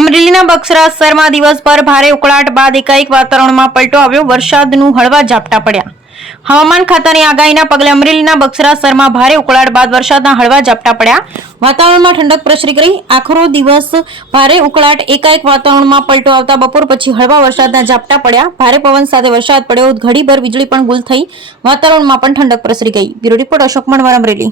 અમરેલીના બક્સરા શહેરમાં દિવસભર ભારે ઉકળાટ બાદ એકાએક વાતાવરણમાં પલટો આવ્યો. વરસાદનું હળવા ઝાપટા પડ્યા. હવામાન ખાતાની આગાહીના પગલે અમરેલીના બક્સરા શહેરમાં ભારે ઉકળાટ બાદ વરસાદના હળવા ઝાપટા પડ્યા. વાતાવરણમાં ઠંડક પ્રસરી ગઈ. આખરો દિવસ ભારે ઉકળાટ, એકાએક વાતાવરણમાં પલટો આવતા બપોર પછી હળવા વરસાદના ઝાપટા પડ્યા. ભારે પવન સાથે વરસાદ પડ્યો. ઘડીભર વીજળી પણ ગુલ થઈ. વાતાવરણમાં પણ ઠંડક પ્રસરી ગઈ. બ્યુરો રિપોર્ટ, અશોક મણવર, અમરેલી.